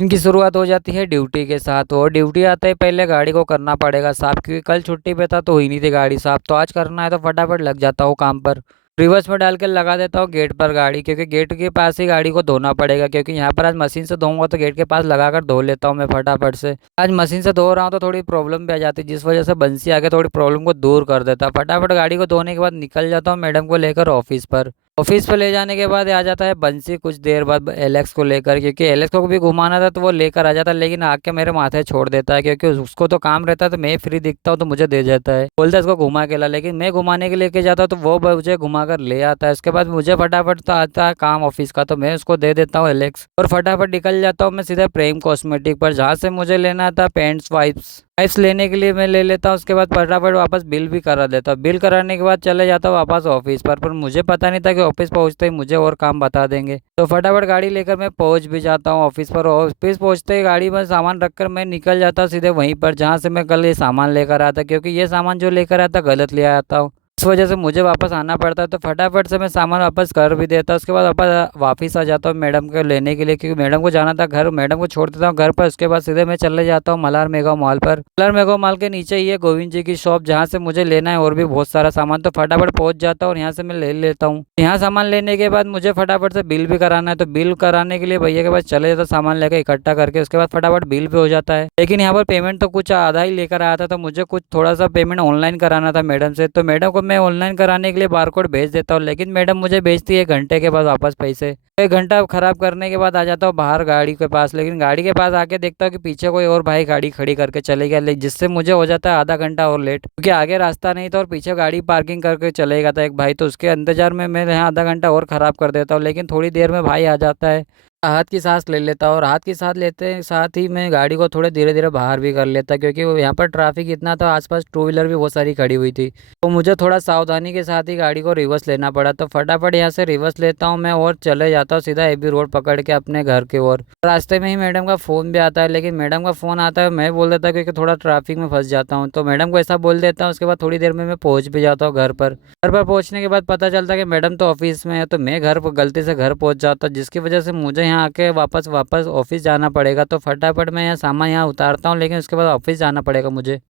इनकी शुरुआत हो जाती है ड्यूटी के साथ और ड्यूटी आते ही पहले गाड़ी को करना पड़ेगा साफ, क्योंकि कल छुट्टी पे था तो हुई नहीं थी गाड़ी साफ, तो आज करना है तो फटाफट लग जाता हूँ काम पर। रिवर्स में डाल के लगा देता हूँ गेट पर गाड़ी, क्योंकि गेट के पास ही गाड़ी को धोना पड़ेगा, क्योंकि यहाँ पर आज मशीन से धोऊंगा तो गेट के पास लगा कर धो लेता हूँ मैं फटाफट से। आज मशीन से धो रहा हूँ तो थोड़ी प्रॉब्लम भी आ जाती है, जिस वजह से बंसी आके थोड़ी प्रॉब्लम को दूर कर देता है। फटाफट गाड़ी को धोने के बाद निकल जाता हूँ मैडम को लेकर ऑफिस पर। ऑफिस पे ले जाने के बाद आ जाता है बंसी कुछ देर बाद एलेक्स को लेकर, क्योंकि एलेक्स को भी घुमाना था तो वो लेकर आ जाता है, लेकिन आके मेरे माथे छोड़ देता है, क्योंकि उसको तो काम रहता है तो मैं फ्री दिखता हूँ तो मुझे दे जाता है, बोलता है इसको घुमा के ला, लेकिन मैं घुमाने के लेके जाता हूँ तो वो मुझे घुमा कर ले आता है। उसके बाद मुझे फटाफट तो आता है काम ऑफिस का, तो मैं उसको दे देता हूँ एलेक्स और फटाफट निकल जाता हूँ मैं सीधा प्रेम कॉस्मेटिक पर, जहाँ से मुझे लेना था पेंट्स वाइप्स वाइप्स लेने के लिए मैं ले लेता हूँ। उसके बाद फटाफट वापस बिल भी करा देता हूँ, बिल कराने के बाद चले जाता हूँ वापस ऑफिस पर मुझे पता नहीं था कि ऑफिस पहुँचते ही मुझे और काम बता देंगे, तो फटाफट गाड़ी लेकर मैं पहुँच भी जाता हूँ ऑफिस पर। ऑफिस पहुँचते ही गाड़ी में सामान रखकर मैं निकल जाता हूँ सीधे वहीं पर जहाँ से मैं कल ये सामान लेकर आया था, क्योंकि ये सामान जो लेकर आया था गलत ले आया था, इस वजह से मुझे वापस आना पड़ता है। तो फटाफट से मैं सामान वापस कर भी देता हूँ। उसके बाद वापस आ जाता हूँ मैडम को लेने के लिए, क्योंकि मैडम को जाना था घर, मैडम को छोड़ देता हूँ घर पर। उसके बाद सीधे मैं चले जाता हूँ मलार मेगा मॉल पर। मलार मेगा मॉल के नीचे ही है गोविंद जी की शॉप, जहाँ से मुझे लेना है और भी बहुत सारा सामान, तो फटाफट पहुँच जाता हूँ और यहाँ से मैं ले लेता हूँ। यहाँ सामान लेने के बाद मुझे फटाफट से बिल भी कराना है, तो बिल कराने के लिए भैया के पास चले जाता हूँ सामान लेकर इकट्ठा करके। उसके बाद फटाफट बिल भी हो जाता है, लेकिन यहाँ पर पेमेंट तो कुछ आधा ही लेकर आया था, तो मुझे कुछ थोड़ा सा पेमेंट ऑनलाइन कराना था मैडम से, तो मैडम को मैं ऑनलाइन कराने के लिए बारकोड भेज देता हूँ, लेकिन मैडम मुझे भेजती है 1 घंटे के बाद वापस पैसे। 1 घंटा खराब करने के बाद आ जाता हूँ बाहर गाड़ी के पास, लेकिन गाड़ी के पास आके देखता हूँ कि पीछे कोई और भाई गाड़ी खड़ी करके चले गया, जिससे मुझे हो जाता है आधा घंटा और लेट, क्योंकि आगे रास्ता नहीं था और पीछे गाड़ी पार्किंग करके चले गया था एक भाई, तो उसके इंतजार में मैं यहाँ आधा घंटा और खराब कर देता हूँ। लेकिन थोड़ी देर में भाई आ जाता है, राहत की सांस ले लेता हूँ और राहत की सांस लेते साथ ही मैं गाड़ी को थोड़े धीरे धीरे बाहर भी कर लेता, क्योंकि वो यहाँ पर ट्रैफिक इतना था, आसपास टू व्हीलर भी बहुत सारी खड़ी हुई थी, तो मुझे थोड़ा सावधानी के साथ ही गाड़ी को रिवर्स लेना पड़ा। तो फटाफट यहाँ से रिवर्स लेता हूँ मैं और चले जाता हूँ सीधा एबी रोड पकड़ के अपने घर की ओर। रास्ते में ही मैडम का फ़ोन भी आता है, लेकिन मैडम का फ़ोन आता है मैं बोल देता हूँ क्योंकि थोड़ा ट्रैफिक में फंस जाता हूँ, तो मैडम को ऐसा बोल देता हूँ। उसके बाद थोड़ी देर में मैं पहुँच भी जाता हूँ घर पर। घर पर पहुंचने के बाद पता चलता है कि मैडम तो ऑफिस में है, तो मैं घर पर गलती से घर पहुंच जाता, जिसकी वजह से मुझे यहाँ आके वापस वापस ऑफिस जाना पड़ेगा। तो फटाफट मैं यहाँ सामान यहाँ उतारता हूँ, लेकिन उसके बाद ऑफिस जाना पड़ेगा मुझे।